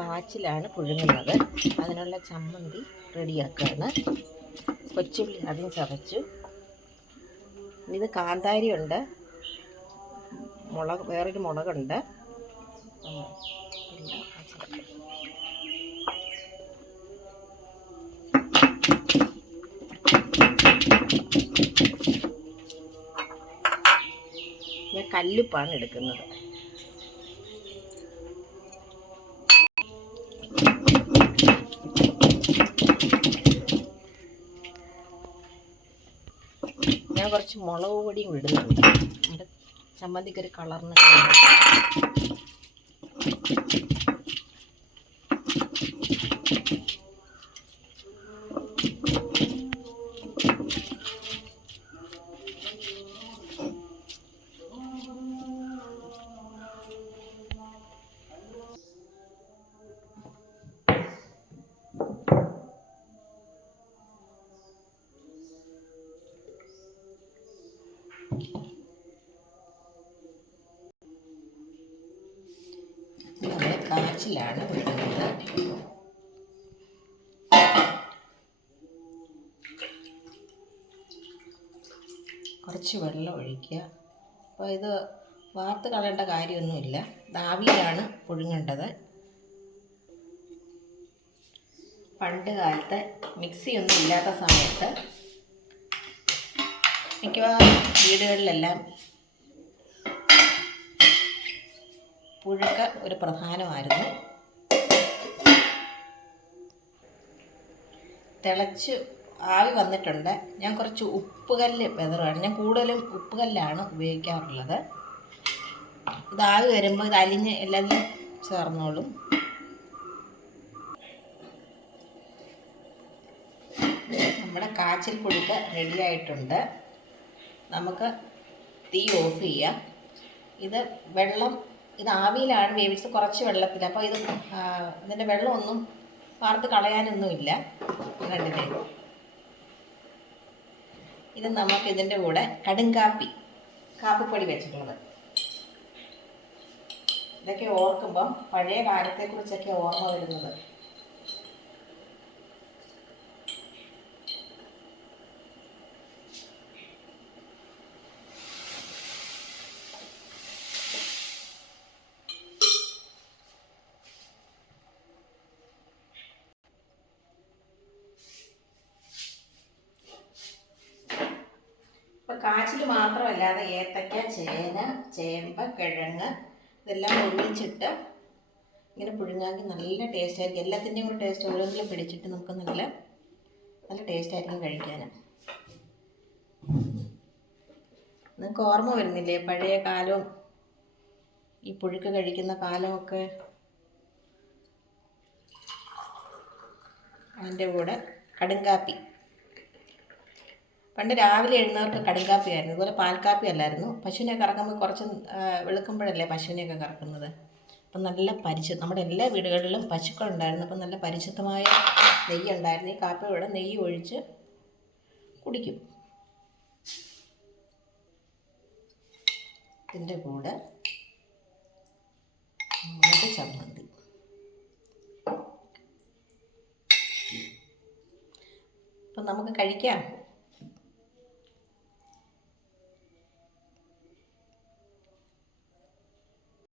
കാച്ചിലാണ് പുഴുങ്ങുന്നത്. അതിനുള്ള ചമ്മന്തി റെഡിയാക്കുകയാണ്. കൊച്ചുള്ളി ആദ്യം ചതച്ചു. ഇത് കാന്താരിയുണ്ട്, മുളക്, വേറൊരു മുളകുണ്ട്. ഞാൻ കല്ലുപ്പാണ് എടുക്കുന്നത്. ഞാൻ കുറച്ച് മുളക് പൊടിയും ഇടുന്നുണ്ട്, നമ്മുടെ ചമ്മന്തിക്കൊരു കളറിന്. നമ്മൾ കാച്ചിലാണ് ഇടുന്നത്. കുറച്ച് വെള്ളം ഒഴിക്കുക. അപ്പോൾ ഇത് വാർത്ത് കളയേണ്ട കാര്യമൊന്നുമില്ല, ആവിയിലാണ് പുഴുങ്ങേണ്ടത്. പണ്ട് കാലത്ത് മിക്സിയൊന്നും ഇല്ലാത്ത സമയത്ത് മിക്കവാറും വീടുകളിലെല്ലാം പുഴുക്ക ഒരു പ്രധാനമായിരുന്നു. തിളച്ച് ആവി വന്നിട്ടുണ്ട്. ഞാൻ കുറച്ച് ഉപ്പുകല്ല് വെതറുകയാണ്. ഞാൻ കൂടുതലും ഉപ്പുകല്ലാണ് ഉപയോഗിക്കാറുള്ളത്. ഇത് ആവി വരുമ്പോൾ ഇത് അലിഞ്ഞ് എല്ലാം ചേർന്നോളും. നമ്മുടെ കാച്ചിൽ പുഴുക്ക് റെഡിയായിട്ടുണ്ട്. നമുക്ക് തീ ഓഫ് ചെയ്യാം. ഇത് ആവിയിലാണ് വേവിച്ചത്, കുറച്ച് വെള്ളത്തിൽ. അപ്പോൾ ഇതിൻ്റെ വെള്ളമൊന്നും വാർത്ത് കളയാനൊന്നുമില്ല. കണ്ടില്ലേ? ഇത് നമുക്ക് ഇതിൻ്റെ കൂടെ കാപ്പിപ്പൊടി വെച്ചിട്ടുള്ളത്. ഇതൊക്കെ ഓർക്കുമ്പം പഴയ കാലത്തെക്കുറിച്ചൊക്കെ ഓർമ്മ വരുന്നത്. ഇപ്പം കാച്ചിൽ മാത്രമല്ലാതെ ഏത്തക്ക, ചേന, ചേമ്പ്, കിഴങ്ങ് ഇതെല്ലാം ഒന്നിച്ചിട്ട് ഇങ്ങനെ പുഴുങ്ങാമെങ്കിൽ നല്ല ടേസ്റ്റ് ആയിരിക്കും. എല്ലാത്തിൻ്റെയും കൂടെ ടേസ്റ്റ് ഓരോന്നിലും പിടിച്ചിട്ട് നമുക്ക് നല്ല ടേസ്റ്റ് ആയിരിക്കും കഴിക്കാൻ. നിങ്ങൾക്ക് ഓർമ്മ വരുന്നില്ലേ പഴയ കാലവും ഈ പുഴുക്ക് കഴിക്കുന്ന കാലമൊക്കെ? അതിൻ്റെ കൂടെ കടുങ്കാപ്പി. പണ്ട് രാവിലെ എഴുന്നവർക്ക് കടുങ്കാപ്പിയായിരുന്നു. ഇതുപോലെ പാൽക്കാപ്പി അല്ലായിരുന്നു. പശുവിനെ കറക്കുമ്പോൾ കുറച്ച് വെളുക്കുമ്പോഴല്ലേ പശുവിനെയൊക്കെ കറക്കുന്നത്. അപ്പം നല്ല നമ്മുടെ എല്ലാ വീടുകളിലും പശുക്കളുണ്ടായിരുന്നു. അപ്പം നല്ല പരിശുദ്ധമായ നെയ്യ് ഉണ്ടായിരുന്നു. ഈ കാപ്പിയോടെ നെയ്യ് ഒഴിച്ച് കുടിക്കും. ഇതിൻ്റെ കൂടെ മുളക് ചമ്മന്തി. അപ്പം നമുക്ക് കഴിക്കാം.